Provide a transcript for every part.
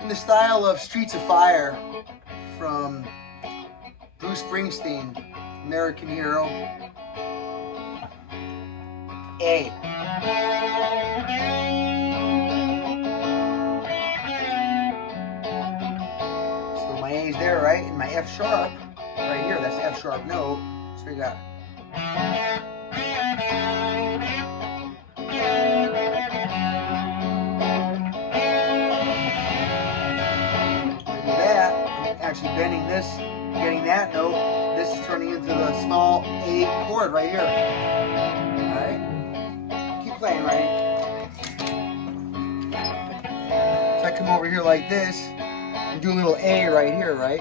in the style of Streets of Fire from Bruce Springsteen, American Hero. A. So my A is there, right? And my F sharp, right here, that's the F sharp note. So we got. Actually bending this, getting that note. This is turning into the small A chord right here. Alright? Keep playing, right? So I come over here like this and do a little A right here, right?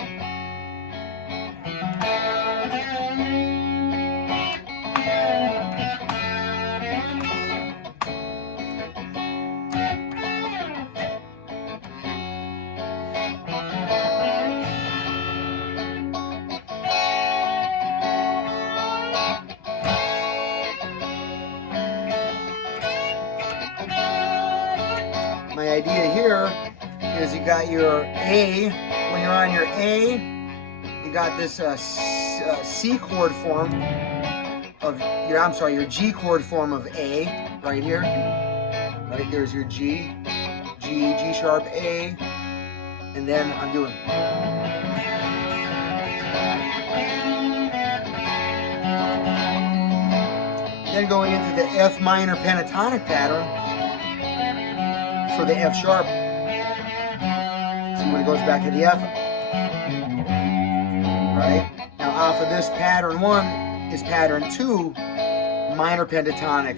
My idea here is you got your A. When you're on your A, you got this C chord form of your G chord form of A right here. Right there's your G sharp A, and then I'm doing. Then going into the F minor pentatonic pattern for the F sharp. See when it goes back to the F. Right? Now off of this pattern 1 is pattern 2, minor pentatonic.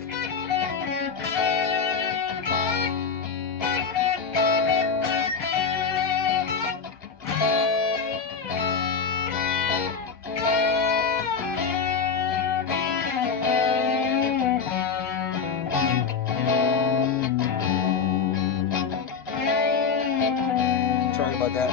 Sorry about that.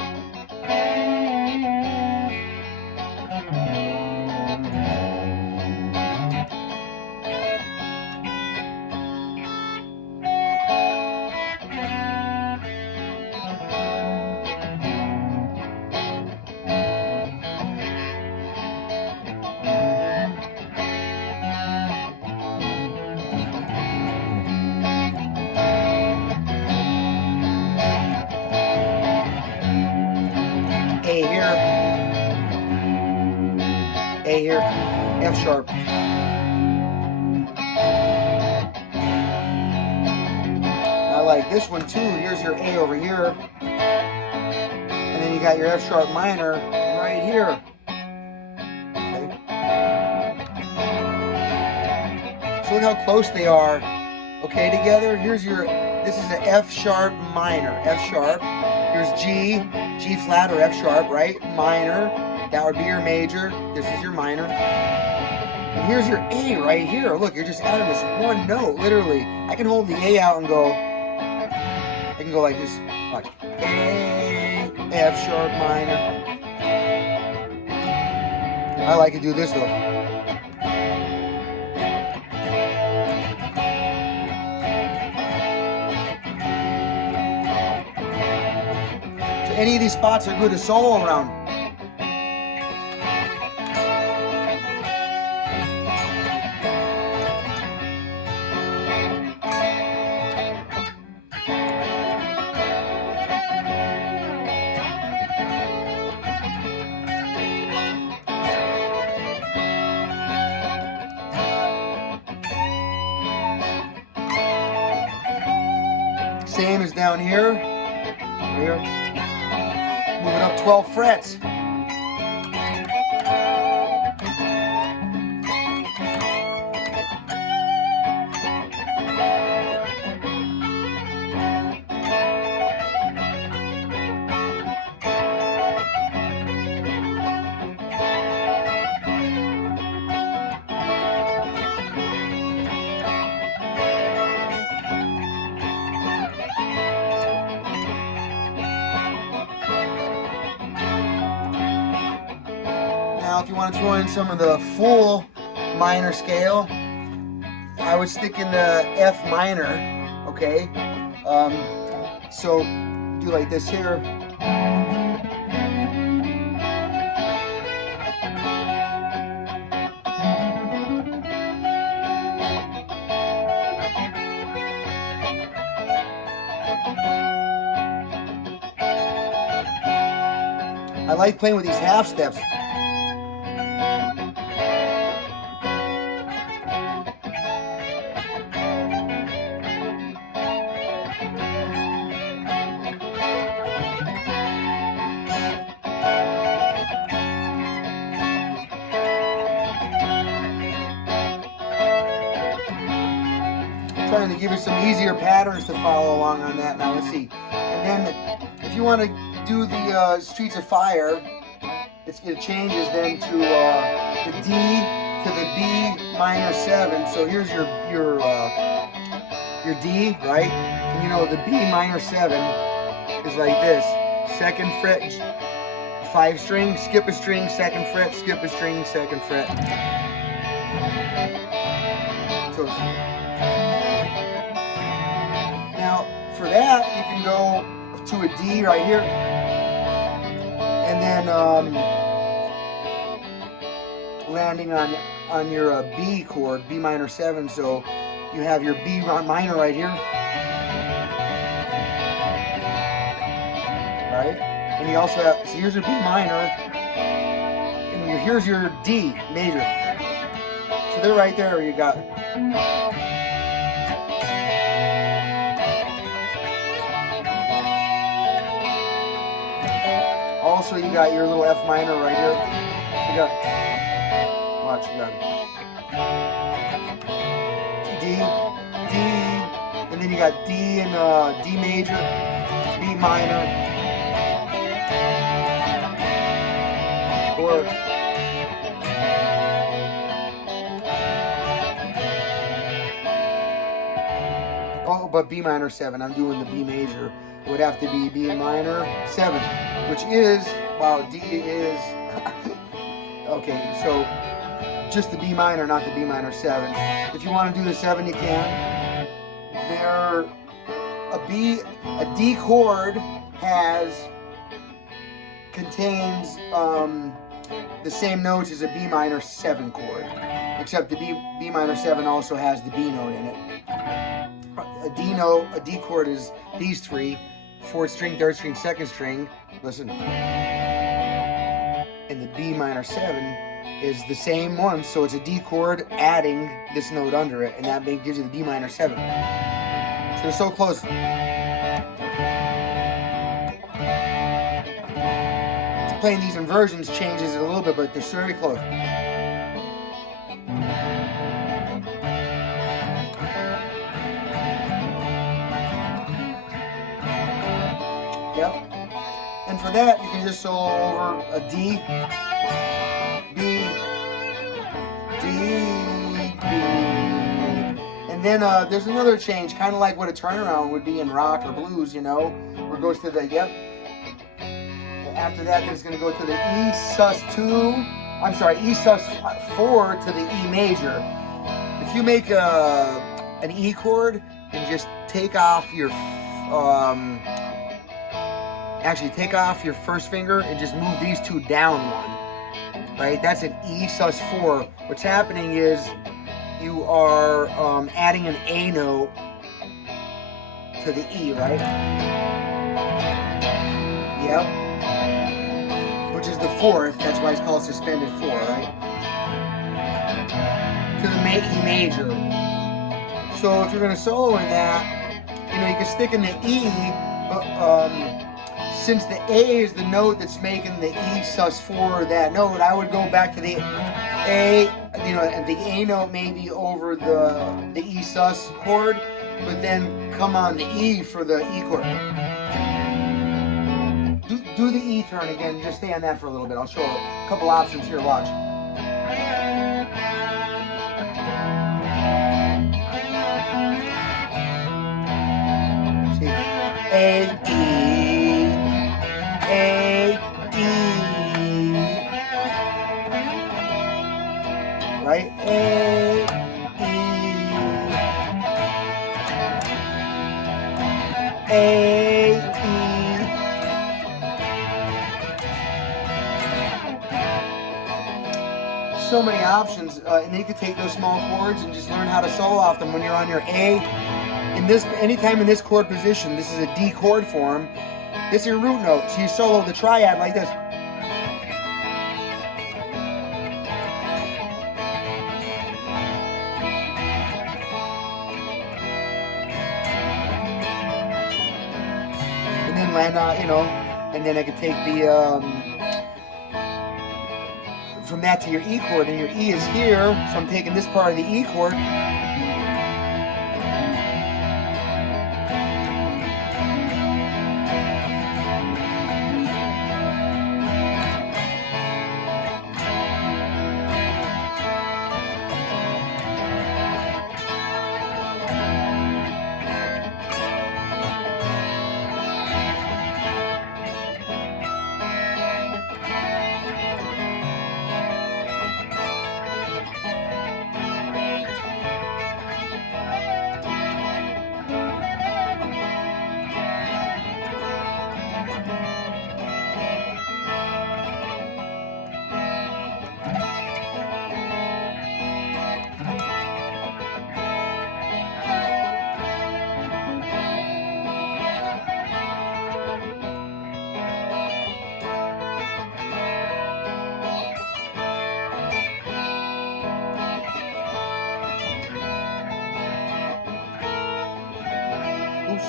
A here, F sharp. I like this one too. Here's your A over here. And then you got your F sharp minor right here. Okay. So look how close they are, okay, together. Here's your, this is an F sharp minor, F sharp. Here's G flat or F sharp, right? Minor. That would be your major. This is your minor. And here's your A right here. Look, you're just adding this one note, literally. I can hold the A out and go, I can go like this. Watch. A, F sharp minor. I like to do this though. So any of these spots are good to solo around. Same as down here. Here. Moving up 12 frets. Now, if you want to throw in some of the full minor scale, I would stick in the F minor, okay? So do like this here. I like playing with these half steps. Trying to give you some easier patterns to follow along on that. Now let's see. And then if you want to do the Streets of Fire, it changes then to the D to the B minor 7. So here's your D, right? And you know the B minor 7 is like this. 2nd fret, 5 string, skip a string, 2nd fret, skip a string, 2nd fret. So now for that you can go to a D right here, and then landing on your B chord, B minor 7. So you have your B minor right here, right? And you also have, so here's your B minor, and here's your D major. So they're right there. You got. Also, you got your little F minor right here. So you got, watch, you got D, and then you got D and D major, B minor, or oh, but B minor 7. I'm doing the B major. It would have to be B minor 7, which is, wow, D is, okay, so just the B minor, not the B minor 7. If you want to do the 7, you can. A D chord contains the same notes as a B minor 7 chord, except the B minor 7 also has the B note in it. A D chord is these 3, 4th string, 3rd string, 2nd string. Listen. And the B minor 7 is the same one, so it's a D chord adding this note under it, and that gives you the B minor 7. So they're so close. Playing these inversions changes it a little bit, but they're very close. Yep. And for that, you can just solo over a D, B, D, B. And then there's another change, kind of like what a turnaround would be in rock or blues, you know, where it goes to the, yep. After that, it's going to go to the E sus 2, I'm sorry, E sus 4 to the E major. If you make an E chord and just take off your, take off your first finger and just move these 2 down 1, right? That's an E sus 4. What's happening is you are adding an A note to the E, right? Yep. Which is the 4th, that's why it's called suspended 4, right? To the E major. So if you're going to solo in that, you know, you can stick in the E, but since the A is the note that's making the E sus 4 that note, I would go back to the A, you know, and the A note maybe over the E sus chord, but then come on the E for the E chord. Do the E turn again, just stay on that for a little bit. I'll show a couple options here, watch. See, A, E, A, E, right? A, E, A, E, so many options, and you could take those small chords and just learn how to solo off them when you're on your A. Anytime in this chord position, this is a D chord form. This is your root note, so you solo the triad like this. And then land on, and then I could take the, from that to your E chord, and your E is here, so I'm taking this part of the E chord.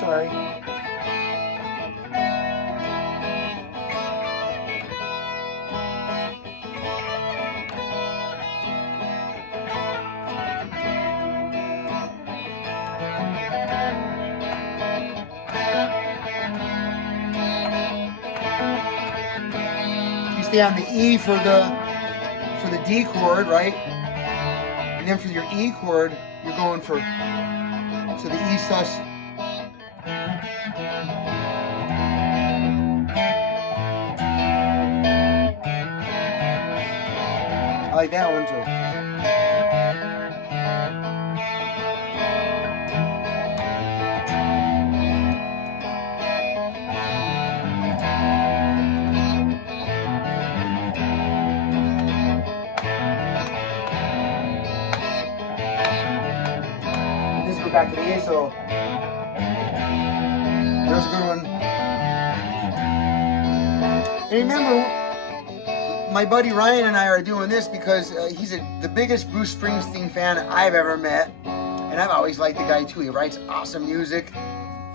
Sorry. You stay on the E for the D chord, right? And then for your E chord, you're going for the E sus. I like that one too. Let's go back to the A solo. There's a good one. And remember, my buddy Ryan and I are doing this because he's the biggest Bruce Springsteen fan I've ever met. And I've always liked the guy too. He writes awesome music.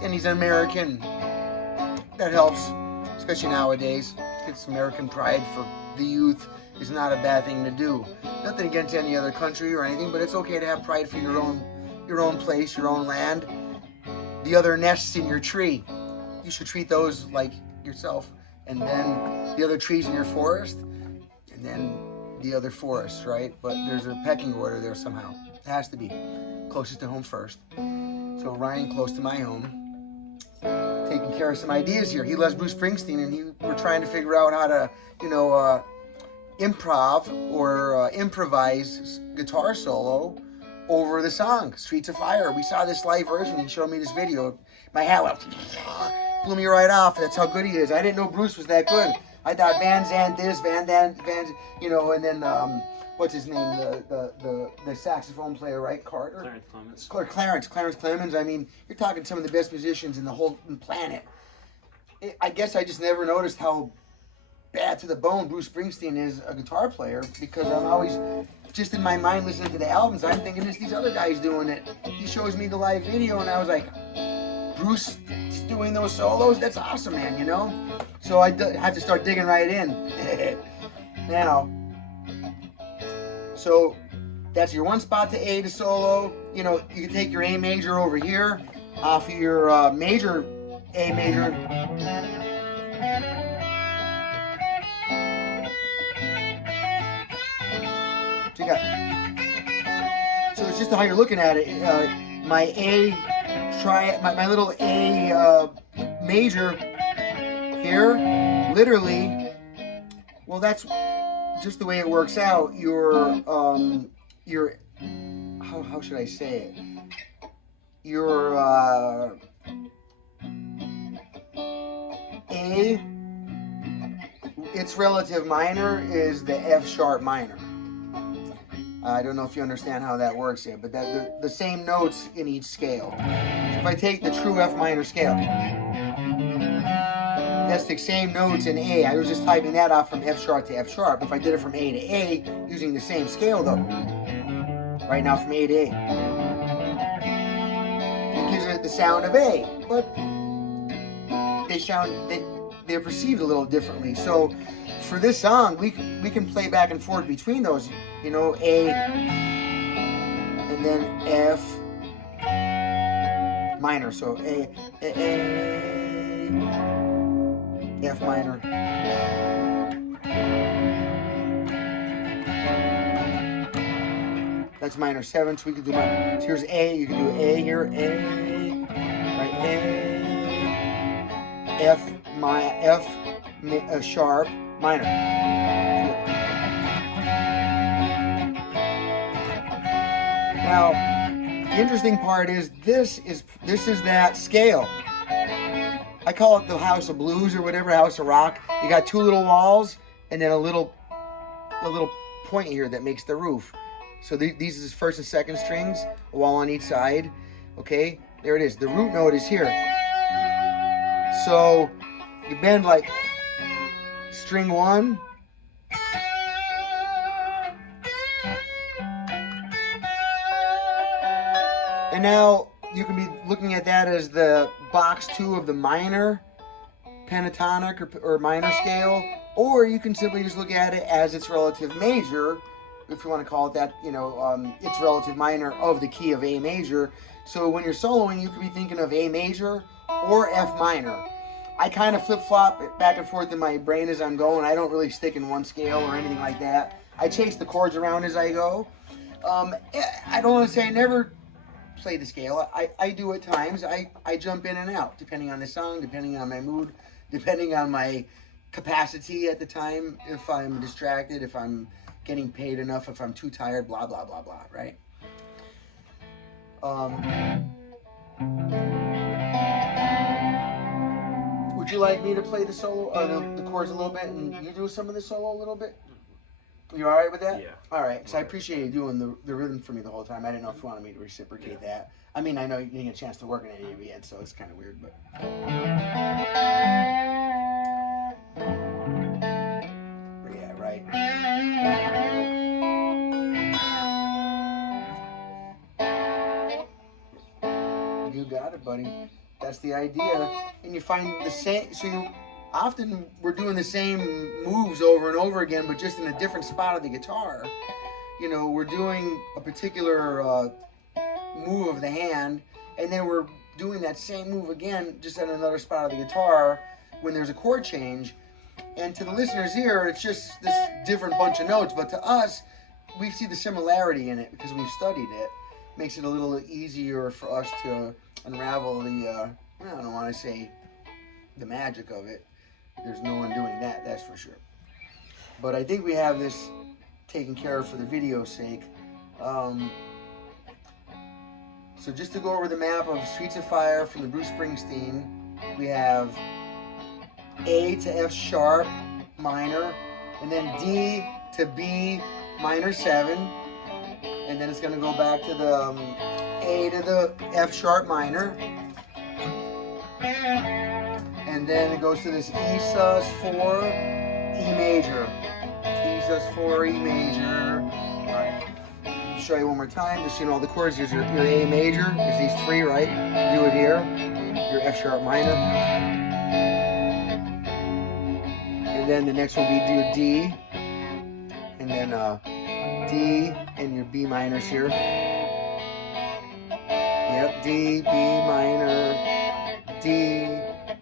And he's an American. That helps, especially nowadays. It's American pride for the youth is not a bad thing to do. Nothing against any other country or anything, but it's okay to have pride for your own place, your own land. The other nests in your tree, you should treat those like yourself. And then the other trees in your forest, and then the other forests, right? But there's a pecking order there somehow. It has to be. Closest to home first. So Ryan, close to my home, taking care of some ideas here. He loves Bruce Springsteen, and we're trying to figure out how to, improv or improvise guitar solo over the song, Streets of Fire. We saw this live version. He showed me this video. My hat went, blew me right off. That's how good he is. I didn't know Bruce was that good. I thought Van Zandt this, and then, what's his name? The saxophone player, right? Carter? Clarence Clemens. I mean, you're talking some of the best musicians in the whole planet. I guess I just never noticed how bad to the bone Bruce Springsteen is a guitar player, because I'm always just in my mind listening to the albums. I'm thinking it's these other guys doing it. He shows me the live video, and I was like, Bruce doing those solos? That's awesome, man, So I have to start digging right in. Now, so that's your one spot to A to solo. You can take your A major over here off of your major, A major. So it's just how you're looking at it. My A, my little A major here, literally, well, that's just the way it works out. How should I say it? Your A, its relative minor is the F sharp minor. I don't know if you understand how that works yet, but that the same notes in each scale. So if I take the true F minor scale, that's the same notes in A. I was just typing that off from F sharp to F sharp. If I did it from A to A, using the same scale though, right now from A to A, it gives it the sound of A, but they're perceived a little differently. So for this song, we can play back and forth between those, you know, A and then F minor. So A, F minor. That's minor 7, so we could do minor. So here's A, you can do A here, A, right, A, F sharp, minor. Now, the interesting part is this is that scale. I call it the House of Blues or whatever, House of Rock. You got 2 little walls and then a little point here that makes the roof. So these is first and second strings, a wall on each side. Okay, there it is. The root note is here. So you bend like string 1. And now you can be looking at that as the box 2 of the minor pentatonic or minor scale, or you can simply just look at it as its relative major, if you want to call it that, you know, its relative minor of the key of A major. So when you're soloing, you could be thinking of A major or F minor. I kind of flip-flop it back and forth in my brain as I'm going. I don't really stick in one scale or anything like that. I chase the chords around as I go. I don't want to say I never play the scale. I do at times. I jump in and out, depending on the song, depending on my mood, depending on my capacity at the time, if I'm distracted, if I'm getting paid enough, if I'm too tired, blah, blah, blah, blah, right? Would you like me to play the solo, or the chords a little bit, and you do some of the solo a little bit? You all right with that? Yeah. All right, because I appreciate you doing the rhythm for me the whole time. I didn't know if you wanted me to reciprocate that. I mean, I know you didn't get a chance to work on any of it yet, so it's kind of weird, but... Yeah, right. You got it, buddy. That's the idea. And you find the same, so you often we're doing the same moves over and over again, but just in a different spot of the guitar. You know, we're doing a particular move of the hand, and then we're doing that same move again, just at another spot of the guitar when there's a chord change. And to the listener's ear, it's just this different bunch of notes, but to us, we see the similarity in it because we've studied it. Makes it a little easier for us to unravel the, I don't want to say the magic of it. There's no one doing that, that's for sure. But I think we have this taken care of for the video's sake. So just to go over the map of Streets of Fire from the Bruce Springsteen, we have A to F sharp minor, and then D to B minor 7, and then it's going to go back to the A to the F sharp minor, and then it goes to this E sus4 E major, E sus4 E major. All right, I'll show you one more time just so you know all the chords. Here's your A major, there's these 3, right? Do it here, your F sharp minor. And then the next one will be your D, and then D and your B minors here. Yep, D, B minor, D.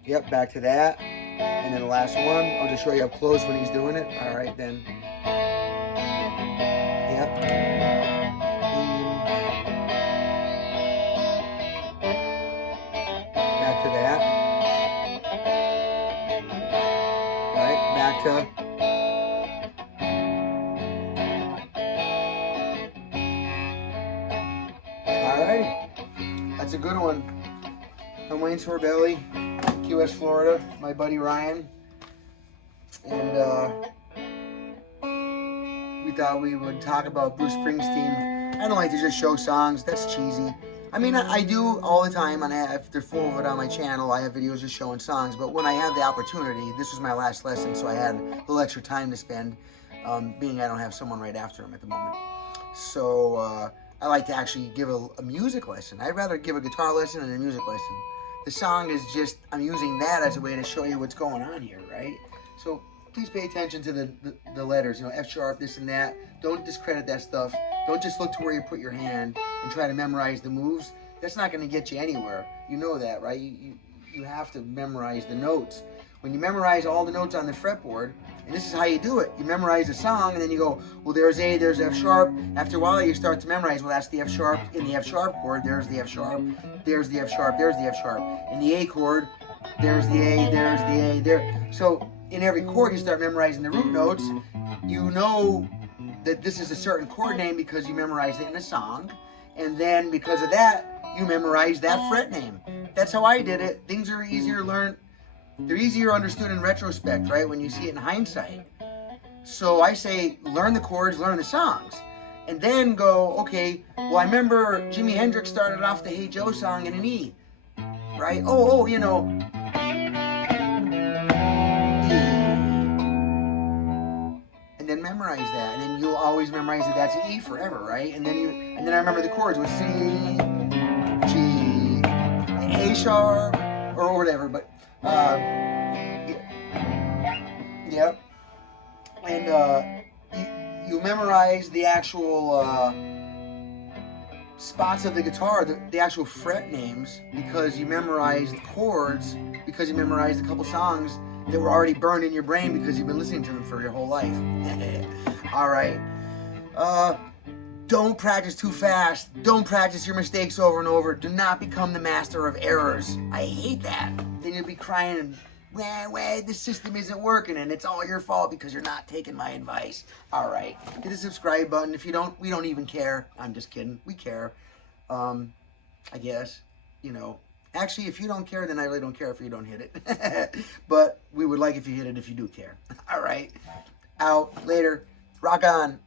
Yep, back to that. And then the last one, I'll just show you up close when he's doing it. All right, then. Yep. Back to that. All right, back to... Alrighty, that's a good one. I'm Wayne Sorbelli, Key West, Florida. My buddy Ryan, and we thought we would talk about Bruce Springsteen. I don't like to just show songs. That's cheesy. I mean, I do all the time, and if they're full of it on my channel, I have videos just showing songs. But when I have the opportunity, this was my last lesson, so I had a little extra time to spend, being I don't have someone right after him at the moment. So I like to actually give a music lesson. I'd rather give a guitar lesson than a music lesson. The song is just, I'm using that as a way to show you what's going on here, right? So please pay attention to the letters, you know, F sharp, this and that. Don't discredit that stuff. Don't just look to where you put your hand and try to memorize the moves. That's not going to get you anywhere. You know that, right? You have to memorize the notes. When you memorize all the notes on the fretboard, and this is how you do it. You memorize a song, and then you go, well, there's A, there's F sharp. After a while, you start to memorize, well, that's the F sharp. In the F sharp chord, there's the F sharp. There's the F sharp. There's the F sharp. In the A chord, there's the A. There's the A. There. So in every chord, you start memorizing the root notes. You know that this is a certain chord name because you memorized it in a song. And then because of that, you memorize that fret name. That's how I did it. Things are easier learned. They're easier understood in retrospect, right? When you see it in hindsight. So I say, learn the chords, learn the songs. And then go, okay, well, I remember Jimi Hendrix started off the Hey Joe song in an E, right? Oh, you know. And then memorize that. And then you'll always memorize that that's an E forever, right? And then I remember the chords with C, G, A sharp, or whatever, but yep. And you memorize the actual spots of the guitar, the actual fret names, because you memorized the chords, because you memorized a couple songs that were already burned in your brain because you've been listening to them for your whole life. All right. Don't practice too fast. Don't practice your mistakes over and over. Do not become the master of errors. I hate that. Then you'll be crying and, wah, the system isn't working and it's all your fault because you're not taking my advice. All right. Hit the subscribe button. If you don't, we don't even care. I'm just kidding. We care. I guess, you know. Actually, if you don't care, then I really don't care if you don't hit it. But we would like if you hit it if you do care. All right. Out. Later. Rock on.